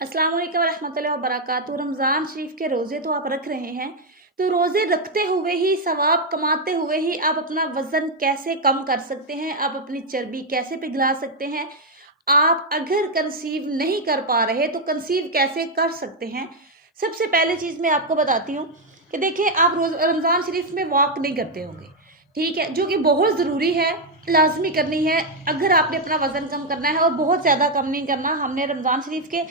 अस्सलाम वालेकुम रहमतुल्लाहि व बरकातहू। रमज़ान शरीफ के रोज़े तो आप रख रहे हैं, तो रोज़े रखते हुए ही सवाब कमाते हुए ही आप अपना वज़न कैसे कम कर सकते हैं, आप अपनी चर्बी कैसे पिघला सकते हैं, आप अगर कंसीव नहीं कर पा रहे तो कंसीव कैसे कर सकते हैं। सबसे पहले चीज़ मैं आपको बताती हूँ कि देखिए, आप रोज़ रमज़ान शरीफ में वॉक नहीं करते होंगे, ठीक है, जो कि बहुत ज़रूरी है, लाज़मी करनी है अगर आपने अपना वज़न कम करना है और बहुत ज़्यादा कम नहीं करना। हमने रमज़ान शरीफ के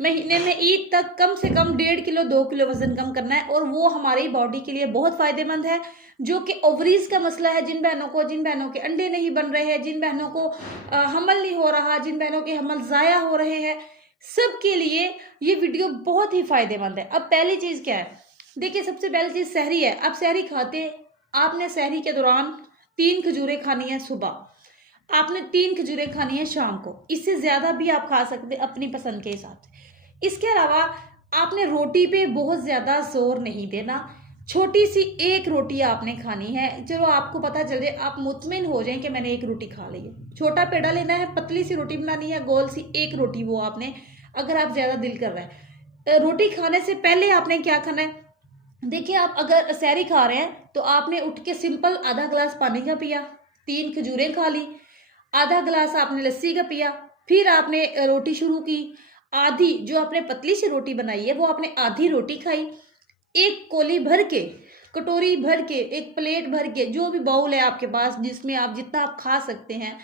महीने में ईद तक कम से कम 1.5 किलो 2 किलो वजन कम करना है और वो हमारी बॉडी के लिए बहुत फायदेमंद है। जो कि ओवरीज का मसला है, जिन बहनों के अंडे नहीं बन रहे हैं, जिन बहनों को हमल नहीं हो रहा, जिन बहनों के हमल ज़ाया हो रहे हैं, सबके लिए ये वीडियो बहुत ही फायदेमंद है। अब पहली चीज़ क्या है, देखिए, सबसे पहली चीज़ सहरी है। आप सहरी खाते हैं, आपने सहरी के दौरान 3 खजूरें खानी है सुबह, आपने 3 खजूरें खानी है शाम को, इससे ज़्यादा भी आप खा सकते हैं अपनी पसंद के हिसाब से। इसके अलावा आपने रोटी पे बहुत ज़्यादा जोर नहीं देना, छोटी सी एक रोटी आपने खानी है। चलो आपको पता चल जाए, आप मुतमिन हो जाएं कि मैंने एक रोटी खा ली है। छोटा पेड़ा लेना है, पतली सी रोटी बनानी है, गोल सी एक रोटी वो आपने, अगर आप ज़्यादा दिल कर रहा है। रोटी खाने से पहले आपने क्या खाना है, देखिए, आप अगर सहरी खा रहे हैं तो आपने उठ के सिंपल आधा गिलास पानी का पिया, 3 खजूरें खा ली, आधा गिलास आपने लस्सी का पिया, फिर आपने रोटी शुरू की। आधी जो आपने पतली सी रोटी बनाई है वो आपने आधी रोटी खाई, एक कोली भर के, कटोरी भर के, एक प्लेट भर के, जो भी बाउल है आपके पास जिसमें आप जितना आप खा सकते हैं,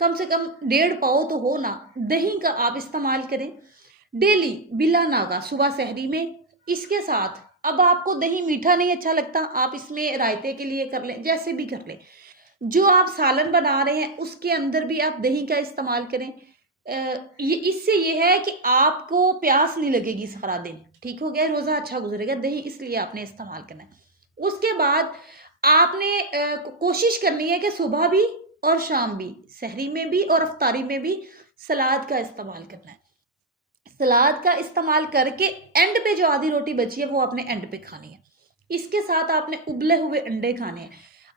कम से कम 1.5 पाव तो हो ना, दही का आप इस्तेमाल करें डेली बिला नागा सुबह सहरी में। इसके साथ अब आपको दही मीठा नहीं अच्छा लगता, आप इसमें रायते के लिए कर लें, जैसे भी कर लें। जो आप सालन बना रहे हैं उसके अंदर भी आप दही का इस्तेमाल करें। ये इससे ये है कि आपको प्यास नहीं लगेगी सारा दिन, ठीक हो गया, रोज़ा अच्छा गुजरेगा, दही इसलिए आपने इस्तेमाल करना है। उसके बाद आपने कोशिश करनी है कि सुबह भी और शाम भी, सहरी में भी और अफ्तारी में भी सलाद का इस्तेमाल करना है। सलाद का इस्तेमाल करके एंड पे जो आधी रोटी बची है वो आपने एंड पे खानी है। इसके साथ आपने उबले हुए अंडे खाने हैं।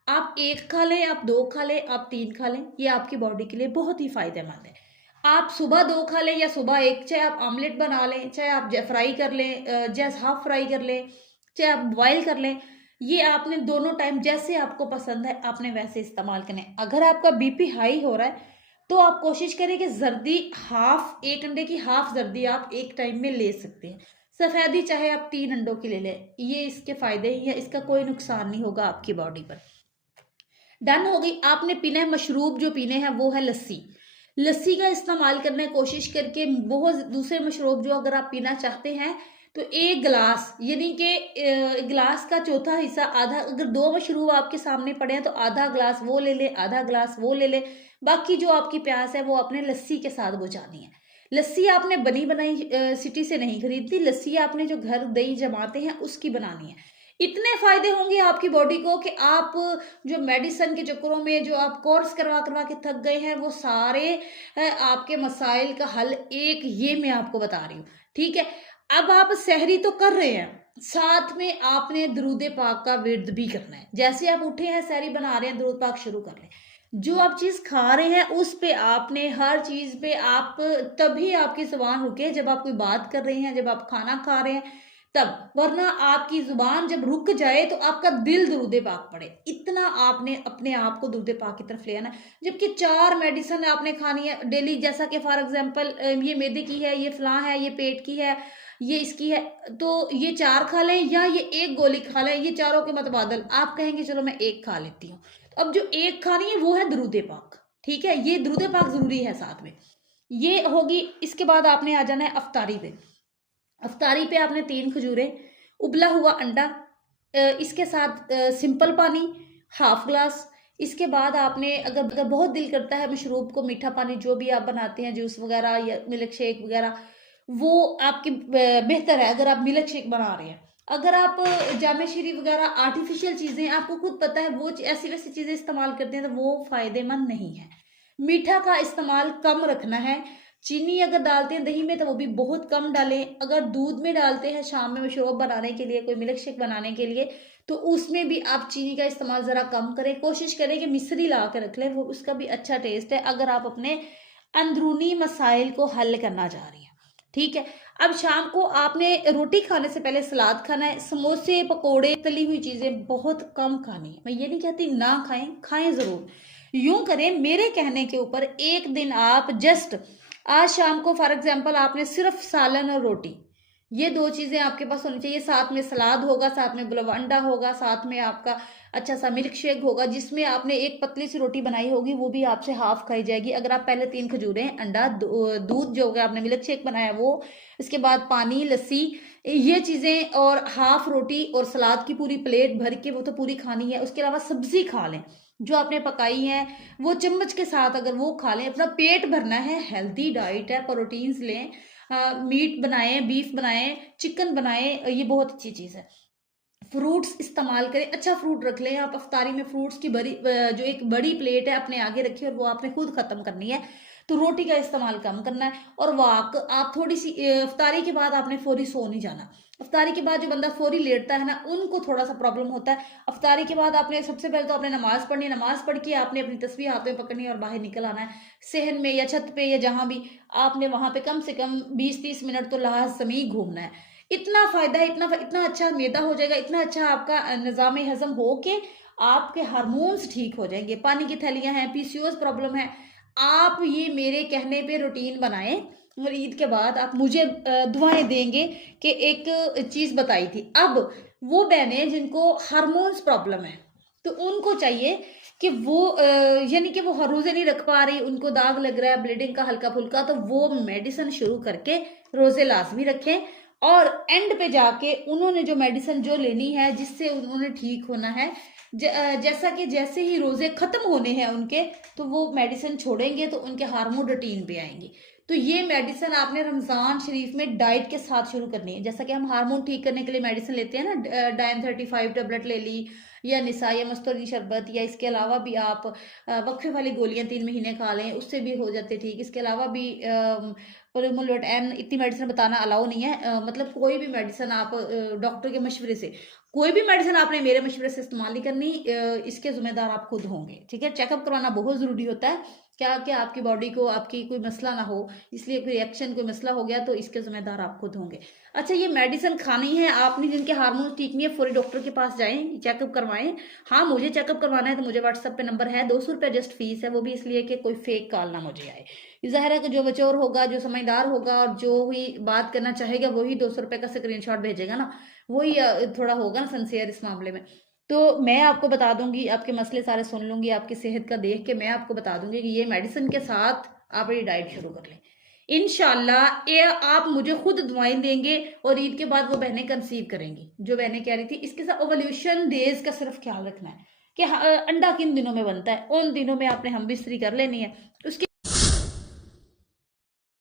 आप एक खा लें, आप दो खा लें, आप तीन खा लें, ये आपकी बॉडी के लिए बहुत ही फायदेमंद है। आप सुबह दो खा लें या सुबह एक, चाहे आप ऑमलेट बना लें, चाहे आप फ्राई कर लें, जैसे हाफ फ्राई कर लें, चाहे आप बॉयल कर लें, ये आपने दोनों टाइम जैसे आपको पसंद है आपने वैसे इस्तेमाल करना है। अगर आपका बीपी हाई हो रहा है तो आप कोशिश करें कि जर्दी हाफ, एक अंडे की हाफ जर्दी आप एक टाइम में ले सकते हैं। सफेदी चाहे आप 3 अंडों की ले लें, ये इसके फायदे ही है, इसका कोई नुकसान नहीं होगा आपकी बॉडी पर। डन हो गई। आपने पीना है मशरूब, जो पीने हैं वो है लस्सी। लस्सी का इस्तेमाल करना है कोशिश करके। बहुत दूसरे मशरूब जो अगर आप पीना चाहते हैं तो एक गिलास, यानी कि गिलास का चौथा हिस्सा, आधा, अगर 2 मशरूब आपके सामने पड़े हैं तो आधा गिलास वो ले ले, आधा गिलास वो ले ले। बाकी जो आपकी प्यास है वो आपने लस्सी के साथ बुझानी है। लस्सी आपने बनी बनाई सिटी से नहीं खरीदती, लस्सी आपने जो घर दही जमाते हैं उसकी बनानी है। इतने फायदे होंगे आपकी बॉडी को कि आप जो मेडिसिन के चक्करों में जो आप कोर्स करवा करवा के थक गए हैं, वो सारे आपके मसाइल का हल एक ये मैं आपको बता रही हूँ, ठीक है। अब आप सहरी तो कर रहे हैं, साथ में आपने दरूद पाक का विर्द भी करना है। जैसे आप उठे हैं, सहरी बना रहे हैं, दरूद पाक शुरू कर लें। जो आप चीज खा रहे हैं उस पे आपने, हर चीज पे आप, तभी आपकी जुबान रुके जब आप कोई बात कर रहे हैं, जब आप खाना खा रहे हैं तब, वरना आपकी जुबान जब रुक जाए तो आपका दिल दरूदे पाक पड़े। इतना आपने अपने आप को दरूदे पाक की तरफ ले आना है। जबकि 4 मेडिसिन आपने खानी है डेली, जैसा कि फॉर एग्जांपल ये मैदे की है, ये फलां है, ये पेट की है, ये इसकी है, तो ये 4 खा लें या ये एक गोली खा लें, ये चारों के मतबादल। आप कहेंगे चलो मैं एक खा लेती हूँ, तो अब जो एक खानी है वो है दरूदे पाक, ठीक है, ये दरूदे पाक जरूरी है साथ में, ये होगी। इसके बाद आपने आ जाना है अफ्तारी पे। अफ्तारी पे आपने 3 खजूरें, उबला हुआ अंडा, इसके साथ सिंपल पानी हाफ ग्लास। इसके बाद आपने, अगर अगर बहुत दिल करता है मशरूब को, मीठा पानी जो भी आप बनाते हैं, जूस वगैरह या मिल्क शेक वगैरह, वो आपकी बेहतर है अगर आप मिल्क शेक बना रहे हैं। अगर आप जामे शीरी वगैरह आर्टिफिशियल चीज़ें, आपको खुद पता है, वो ऐसी वैसी चीज़ें इस्तेमाल करते हैं तो वो फायदेमंद नहीं है। मीठा का इस्तेमाल कम रखना है। चीनी अगर डालते हैं दही में तो वो भी बहुत कम डालें। अगर दूध में डालते हैं शाम में मशरूब बनाने के लिए, कोई मिल्क शेक बनाने के लिए, तो उसमें भी आप चीनी का इस्तेमाल ज़रा कम करें। कोशिश करें कि मिश्री ला के रख लें, वो उसका भी अच्छा टेस्ट है अगर आप अपने अंदरूनी मसाइल को हल करना चाह रही हैं, ठीक है। अब शाम को आपने रोटी खाने से पहले सलाद खाना है। समोसे, पकोड़े, तली हुई चीजें बहुत कम खानी है। मैं ये नहीं कहती ना खाएं, खाएं जरूर। यूं करें, मेरे कहने के ऊपर एक दिन आप जस्ट आज शाम को फॉर एग्जाम्पल आपने सिर्फ सालन और रोटी, ये दो चीजें आपके पास होनी चाहिए। साथ में सलाद होगा, साथ में गुलाब अंडा होगा, साथ में आपका अच्छा सा मिल्क शेक होगा जिसमें आपने एक पतली सी रोटी बनाई होगी, वो भी आपसे हाफ खाई जाएगी। अगर आप पहले 3 खजूरें, अंडा, दूध जो होगा आपने मिल्क शेक बनाया वो, इसके बाद पानी, लस्सी, ये चीजें और हाफ रोटी और सलाद की पूरी प्लेट भर के वो तो पूरी खानी है। उसके अलावा सब्जी खा लें जो आपने पकाई है, वो चम्मच के साथ अगर वो खा लें। अपना पेट भरना है, हेल्दी डाइट है, प्रोटीन्स लें। मीट बनाएं, बीफ बनाएं, चिकन बनाएं, ये बहुत अच्छी चीज है। फ्रूट्स इस्तेमाल करें, अच्छा फ्रूट रख लें आप। अफ्तारी में फ्रूट्स की बड़ी जो एक बड़ी प्लेट है अपने आगे रखिए और वो आपने खुद खत्म करनी है। तो रोटी का इस्तेमाल कम करना है। और वाक आप थोड़ी सी अफ्तारी के बाद आपने फौरी सो नहीं जाना। अफ्तारी के बाद जो बंदा फौरी लेटता है ना, उनको थोड़ा सा प्रॉब्लम होता है। अफ्तारी के बाद आपने सबसे पहले तो आपने नमाज पढ़नी है, नमाज पढ़ के आपने अपनी तस्बीह हाथ में पकड़नी है और बाहर निकल आना है। सहन में या छत पे या जहां भी आपने वहां पे कम से कम 20-30 मिनट तो लाजमी घूमना है। इतना फायदा है, इतना अच्छा मैदा हो जाएगा, इतना अच्छा आपका निजाम हजम हो के आपके हार्मोन्स ठीक हो जाएंगे। पानी की थैलियां हैं, पीसीओएस प्रॉब्लम है, आप ये मेरे कहने पे रूटीन बनाएं। और ईद के बाद आप मुझे दुआएं देंगे कि एक चीज बताई थी। अब वो बहनें जिनको हार्मोन्स प्रॉब्लम है तो उनको चाहिए कि वो यानी कि वो हर रोजे नहीं रख पा रही, उनको दाग लग रहा है ब्लीडिंग का हल्का फुल्का, तो वो मेडिसिन शुरू करके रोजे लाजमी रखें। और एंड पे जाके उन्होंने जो मेडिसिन जो लेनी है जिससे उन्होंने ठीक होना है, जैसा कि जैसे ही रोजे खत्म होने हैं उनके, तो वो मेडिसिन छोड़ेंगे तो उनके हार्मोन रूटीन पे आएंगे। तो ये मेडिसिन आपने रमजान शरीफ में डाइट के साथ शुरू करनी है। जैसा कि हम हार्मोन ठीक करने के लिए मेडिसिन लेते हैं ना, डायन 35 टेबलेट ले ली, या निसा या मस्तूरी शरबत, या इसके अलावा भी आप वक्फे वाली गोलियां 3 महीने खा लें, उससे भी हो जाते ठीक। इसके अलावा भी पोलिमुलेट एन, इतनी मेडिसिन बताना अलाउ नहीं है। मतलब कोई भी मेडिसिन आप डॉक्टर के मशवरे से, कोई भी मेडिसिन आपने मेरे मशवरे से इस्तेमाल नहीं करनी, इसके जिम्मेदार आप खुद होंगे। ठीक है, चेकअप करवाना बहुत जरूरी होता है, क्या क्या आपकी बॉडी को आपकी कोई मसला ना हो, इसलिए कोई रिएक्शन कोई मसला हो गया तो इसके जिम्मेदार आप खुद होंगे। अच्छा, ये मेडिसिन खानी है आपने, जिनके हार्मोन ठीक नहीं है फौरी डॉक्टर के पास जाएं, चेकअप करवाएं। हाँ, मुझे चेकअप करवाना है तो मुझे व्हाट्सएप पे नंबर है, 200 रुपये जस्ट फीस है, वो भी इसलिए कि कोई फेक कॉल ना मुझे आए। जाहिर है कि जो बचौर होगा, जो समझदार होगा और जो ही बात करना चाहेगा वही 200 रुपये का स्क्रीनशॉट भेजेगा ना, वही थोड़ा होगा ना सिंसियर इस मामले में। तो मैं आपको बता दूंगी, आपके मसले सारे सुन लूंगी, आपकी सेहत का देख के मैं आपको बता दूंगी कि ये मेडिसिन के साथ आप ये डाइट शुरू कर लें। इंशाल्लाह ये आप मुझे खुद दुआएं देंगे और ईद के बाद वो बहनें कंसीव करेंगी। जो बहनें कह रही थी, इसके साथ ओवल्यूशन डेज का सिर्फ ख्याल रखना है कि अंडा किन दिनों में बनता है, उन दिनों में आपने हम बिस्तरी कर लेनी है। उसके